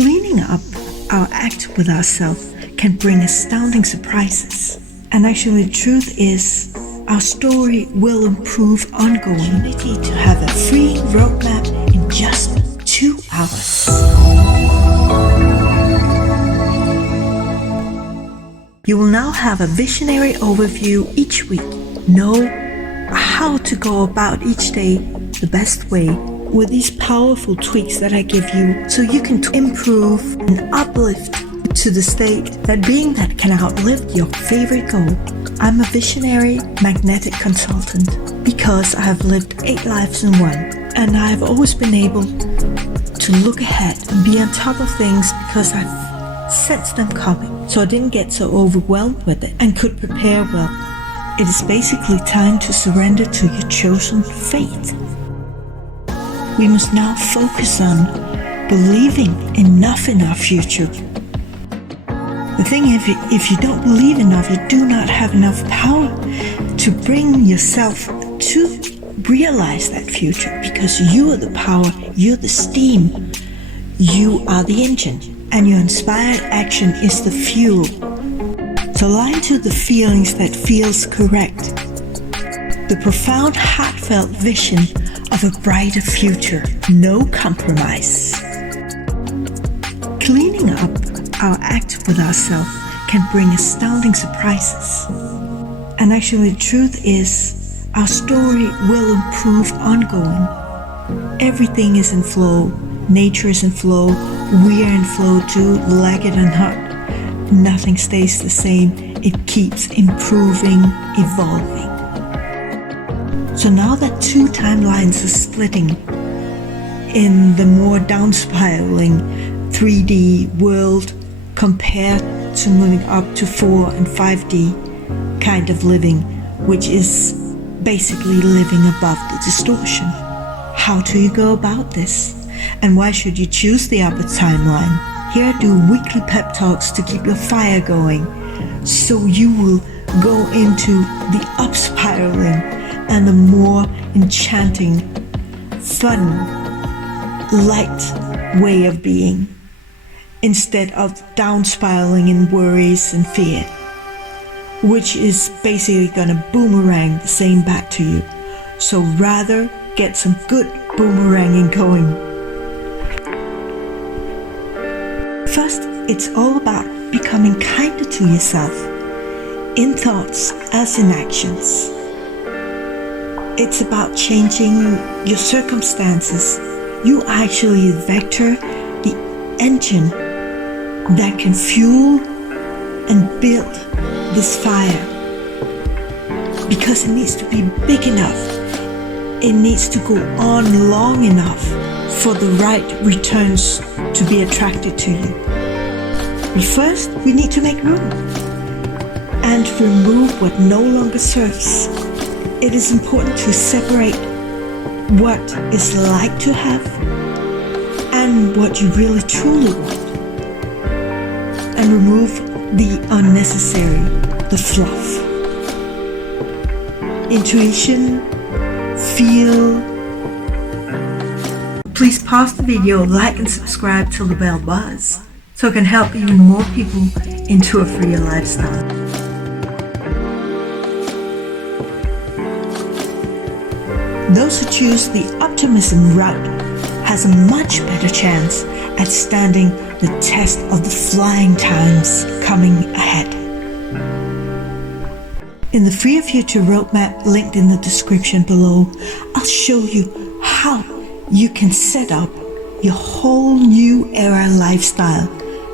Cleaning up our act with ourselves can bring astounding surprises. And actually, the truth is, our story will improve ongoing. Opportunity to have a free roadmap in just 2 hours. You will now have a visionary overview each week. Know how to go about each day the best way with these powerful tweaks that I give you, so you can improve and uplift to the state that being that can outlive your favorite goal. I'm a visionary magnetic consultant because I have lived 8 lives in one, and I have always been able to look ahead and be on top of things because I've sensed them coming, so I didn't get so overwhelmed with it and could prepare well. It is basically time to surrender to your chosen fate. We must now focus on believing enough in our future. The thing is, if you don't believe enough, you do not have enough power to bring yourself to realize that future, because you are the power, you're the steam, you are the engine, and your inspired action is the fuel. To align to the feelings that feels correct. The profound, heartfelt vision of a brighter future. No compromise. Cleaning up our act with ourselves can bring astounding surprises. And actually, the truth is, our story will improve ongoing. Everything is in flow. Nature is in flow. We are in flow too, like it or not. Nothing stays the same. It keeps improving, evolving. So now that 2 timelines are splitting in the more down-spiraling 3D world compared to moving up to 4 and 5D kind of living, which is basically living above the distortion. How do you go about this? And why should you choose the upper timeline? Here I do weekly pep talks to keep your fire going, so you will go into the up spiraling and the more enchanting, fun, light way of being, instead of down spiraling in worries and fear, which is basically gonna boomerang the same back to you. So rather get some good boomeranging going. First, it's all about becoming kinder to yourself, in thoughts as in actions. It's about changing your circumstances. You are actually the vector, the engine that can fuel and build this fire. Because it needs to be big enough. It needs to go on long enough for the right returns to be attracted to you. But first, we need to make room and remove what no longer serves. It is important to separate what is like to have and what you really truly want, and remove the unnecessary, the fluff. Intuition, feel. Please pause the video, like and subscribe till the bell buzz, so it can help even more people into a freer lifestyle. Those who choose the optimism route has a much better chance at standing the test of the flying times coming ahead. In the Freer Future Roadmap linked in the description below, I'll show you how you can set up your whole new era lifestyle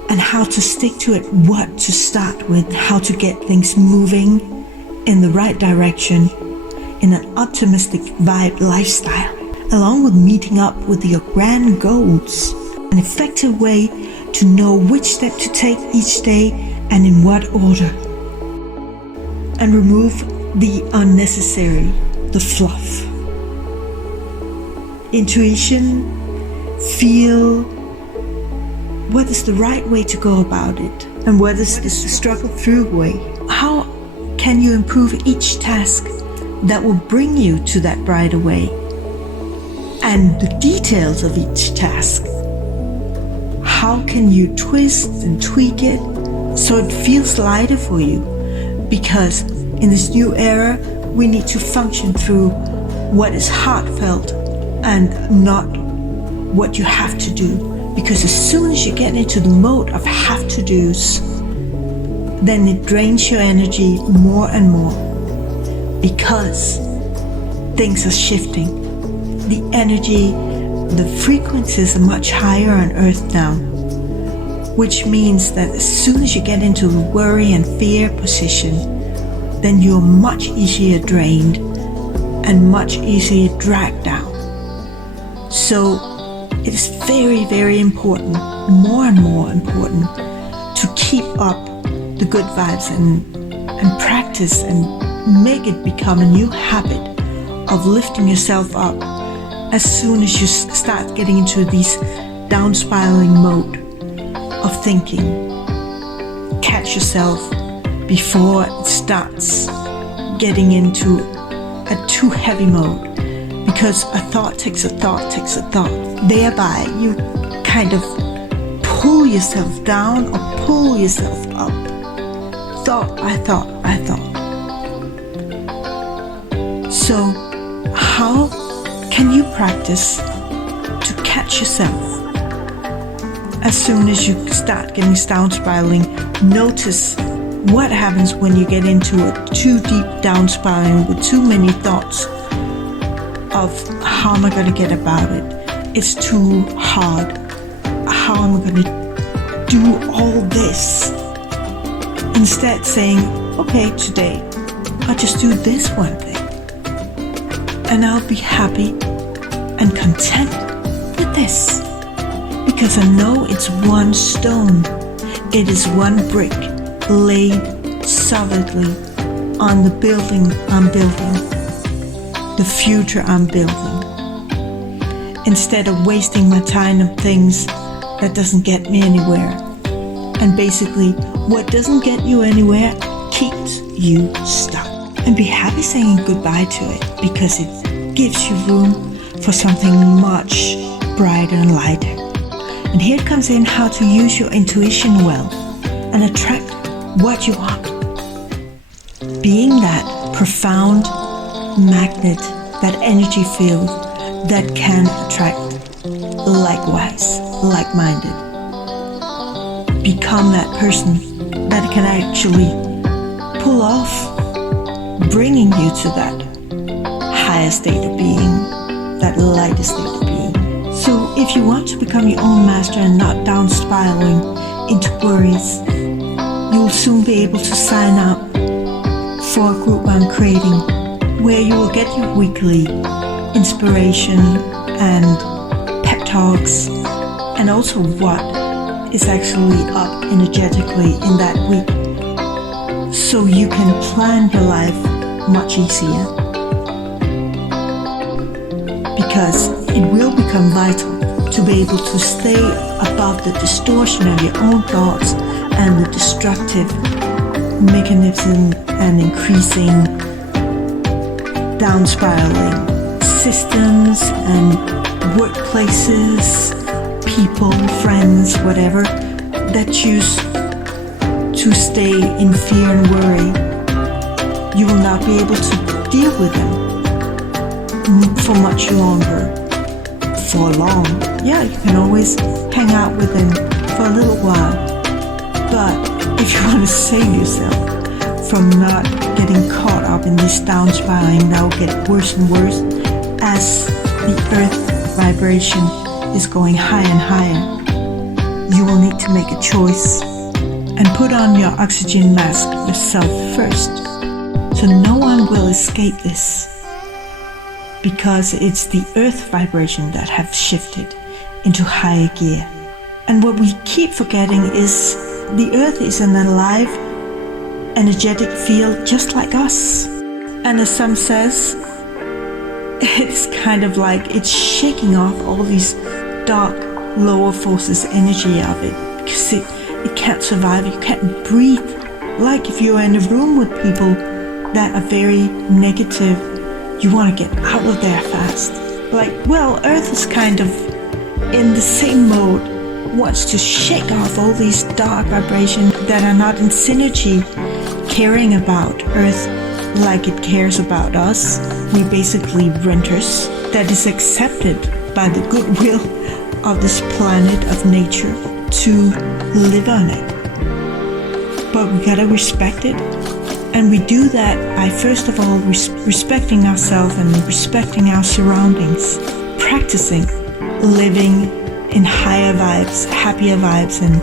and how to stick to it, what to start with, how to get things moving in the right direction in an optimistic vibe lifestyle, along with meeting up with your grand goals, an effective way to know which step to take each day and in what order, and remove the unnecessary, the fluff. Intuition, feel what is the right way to go about it, and what is the struggle through way. How can you improve each task that will bring you to that brighter way, and the details of each task. how can you twist and tweak it so it feels lighter for you? Because in this new era, we need to function through what is heartfelt and not what you have to do. Because as soon as you get into the mode of have to do's, then it drains your energy more and more, because things are shifting. The energy, the frequencies are much higher on Earth now, which means that as soon as you get into the worry and fear position, then you're much easier drained and much easier dragged down. So it is very, very important, more and more important, to keep up the good vibes and practice and make it become a new habit of lifting yourself up as soon as you start getting into this down spiraling mode of thinking. Catch yourself before it starts getting into a too heavy mode, because a thought takes a thought takes a thought. Thereby you kind of pull yourself down or pull yourself up. Thought by thought by thought. So how can you practice to catch yourself as soon as you start getting down spiraling? Notice what happens when you get into a too deep down spiraling with too many thoughts of how am I going to get about it? It's too hard. How am I going to do all this? Instead saying, okay, today I'll just do this one thing, and I'll be happy and content with this, because I know it's one stone, it is one brick laid solidly on the building I'm building, the future I'm building. Instead of wasting my time on things that doesn't get me anywhere. And basically, what doesn't get you anywhere keeps you stuck. And be happy saying goodbye to it, because it gives you room for something much brighter and lighter. And here comes in how to use your intuition well and attract what you want. Being that profound magnet, that energy field that can attract likewise, like-minded. Become that person that can actually pull off bringing you to that higher state of being, that lighter state of being. So if you want to become your own master and not down spiraling into worries, you'll soon be able to sign up for a group I'm creating, where you will get your weekly inspiration and pep talks, and also what is actually up energetically in that week, so you can plan your life much easier, because it will become vital to be able to stay above the distortion of your own thoughts and the destructive mechanism and increasing down spiraling systems and workplaces, people, friends, whatever, that choose to stay in fear and worry. You will not be able to deal with them for much longer. For long. Yeah, you can always hang out with them for a little while. But if you want to save yourself from not getting caught up in this down spiraling that will get worse and worse as the earth vibration is going higher and higher, you will need to make a choice and put on your oxygen mask yourself first, so no one will escape this, because it's the earth vibration that have shifted into higher gear. And what we keep forgetting is the earth is an alive, energetic field just like us. And as some says, it's kind of like it's shaking off all these dark lower forces energy of it, because it can't survive, you can't breathe. Like if you're in a room with people that are very negative, you want to get out of there fast. Like, well, earth is kind of in the same mode wants to shake off all these dark vibrations that are not in synergy, caring about Earth like it cares about us. We basically renters that is accepted by the goodwill of this planet of nature to live on it. But we gotta respect it. And we do that by first of all respecting ourselves and respecting our surroundings, practicing living in higher vibes, happier vibes, and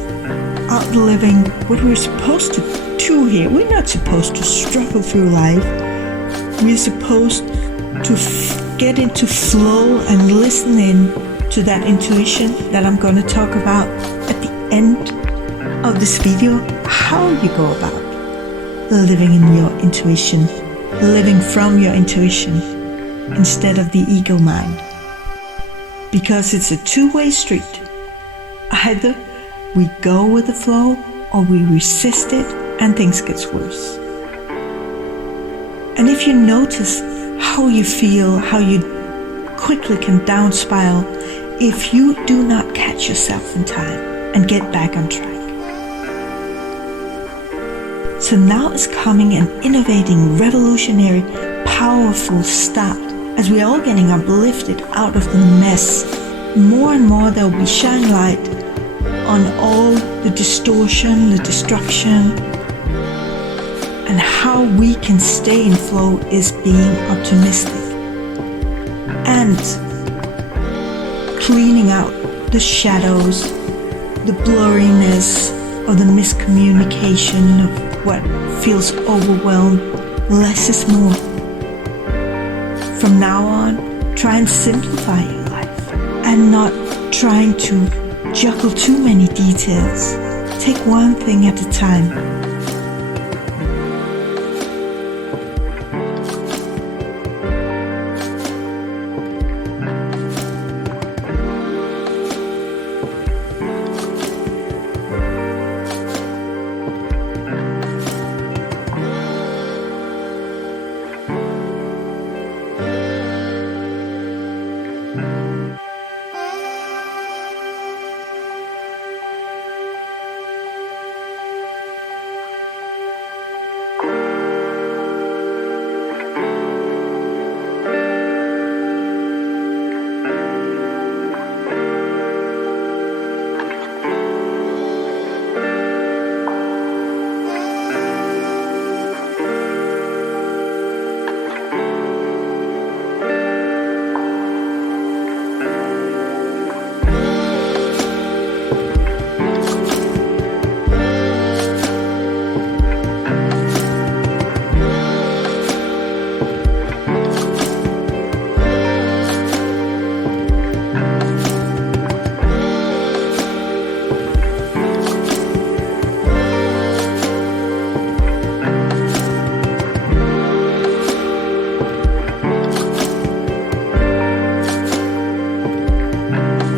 outliving what we're supposed to do here. We're not supposed to struggle through life. We're supposed to get into flow and listen in to that intuition that I'm going to talk about at the end of this video, how you go about living in your intuition, living from your intuition instead of the ego mind. Because it's a two-way street. Either we go with the flow or we resist it and things gets worse. And if you notice how you feel, how you quickly can down spiral if you do not catch yourself in time and get back on track. So now is coming an innovating, revolutionary, powerful start as we are all getting uplifted out of the mess. More and more there will be shine light on all the distortion, the destruction, and how we can stay in flow is being optimistic and cleaning out the shadows, the blurriness of the miscommunication of what feels overwhelmed. Less is more. From now on, try and simplify your life and not trying to juggle too many details. Take one thing at a time.